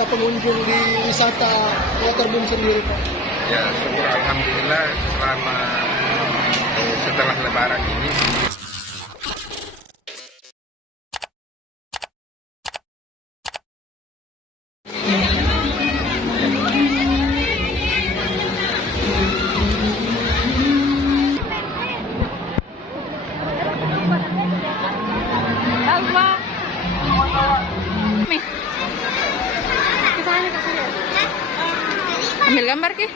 jumlah pengunjung di wisata Waterboom sendiri, Pak? Ya, syukur alhamdulillah selama setelah Lebaran ini. Ambil gambar ke?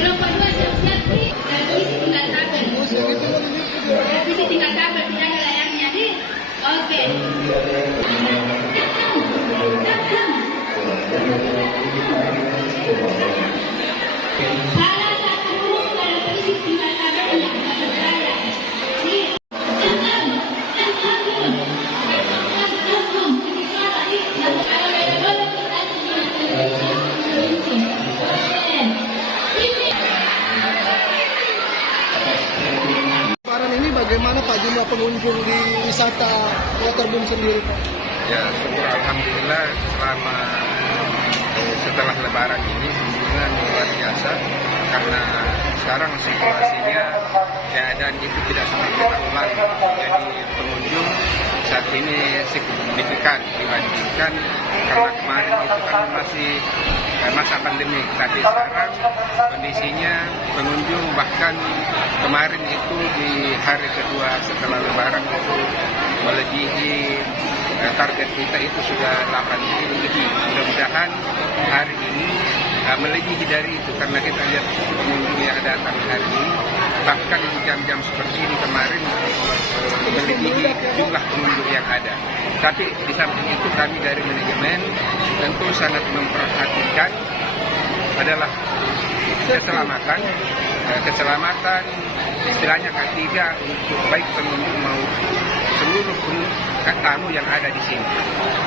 Kelompok 2 siap-siap nih, visi tinggal kabel, tidak ada layarnya nih. Oke. Salah satu huruf kalau visi tinggal kabel tidak berlayar. Lebaran ini bagaimana Pak jumlah pengunjung di wisata Waterboom sendiri, Pak? Ya, syukur alhamdulillah selama setelah Lebaran ini kunjungan luar biasa karena sekarang situasinya keadaan itu tidak seperti tahun lalu. Jadi pengunjung saat ini signifikan dibandingkan karena kemarin itu kan masih masa pandemi, tapi sekarang kondisinya pengunjung bahkan kemarin itu di hari kedua setelah Lebaran itu melebihi target kita itu sudah 8.000 lebih. Mudah-mudahan hari ini melebihi dari itu karena kita lihat pengunjung yang datang hari ini bahkan jam-jam seperti ini kemarin melebihi jumlah pengunjung yang ada. Tapi di samping itu kami dari manajemen tentu sangat memperhatikan adalah keselamatan istilahnya ketiga untuk baik pengunjung maupun seluruh tamu yang ada di sini.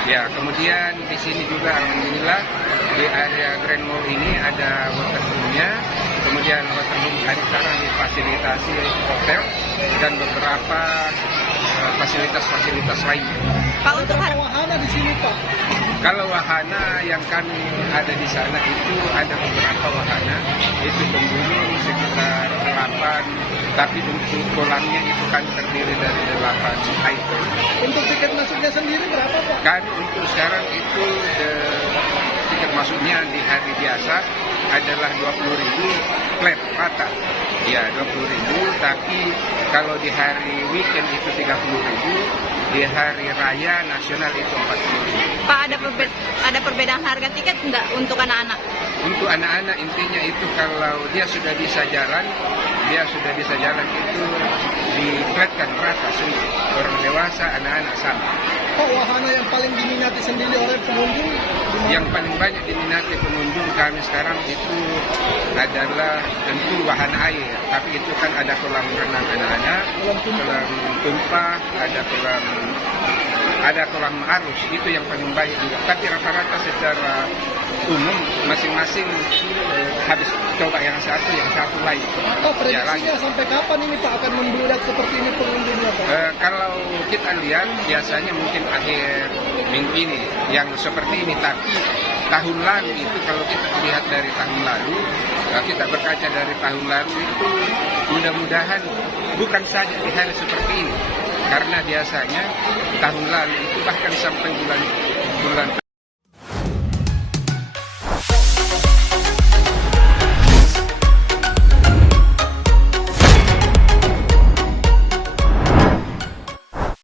Ya, kemudian di sini juga alhamdulillah di area Grand Mall ini ada waterboomnya. Kemudian waterboom hari sekarang difasilitasi hotel dan beberapa fasilitas-fasilitas lainnya. Pak, untuk wahana di sini, Pak? Kalau wahana yang kami ada di sana itu ada beberapa wahana, itu pengunjung sekitar 8, tapi untuk kolamnya itu kan terdiri dari 8 item. Untuk tiket masuknya sendiri berapa, Pak? Kan untuk sekarang itu tiket masuknya di hari biasa adalah 20.000 flat rata. Ya, 20.000, tapi kalau di hari weekend itu 30.000, di hari raya nasional itu 40.000. Pak, ada perbedaan harga tiket enggak untuk anak-anak? Untuk anak-anak intinya itu kalau dia sudah bisa jalan itu diflatkan rata semua. Orang dewasa, anak-anak sama. Pak, wahana yang paling diminati sendiri oleh pengunjung? Yang paling banyak diminati pengunjung kami sekarang itu adalah tentu wahana air. Tapi itu kan ada kolam renang anak-anak, kolam tumpah, ada kolam arus, itu yang paling banyak juga. Tapi rata-rata secara umum masing-masing habis coba yang satu lain. Pak, prediksinya sampai kapan ini Pak akan membludak seperti ini pengunjungnya, Pak? Kalau kita lihat biasanya mungkin akhir minggu ini yang seperti ini, tapi tahun lalu itu kalau kita lihat dari tahun lalu, kita berkaca dari tahun lalu itu mudah-mudahan bukan saja di hari seperti ini, karena biasanya tahun lalu itu bahkan sampai bulan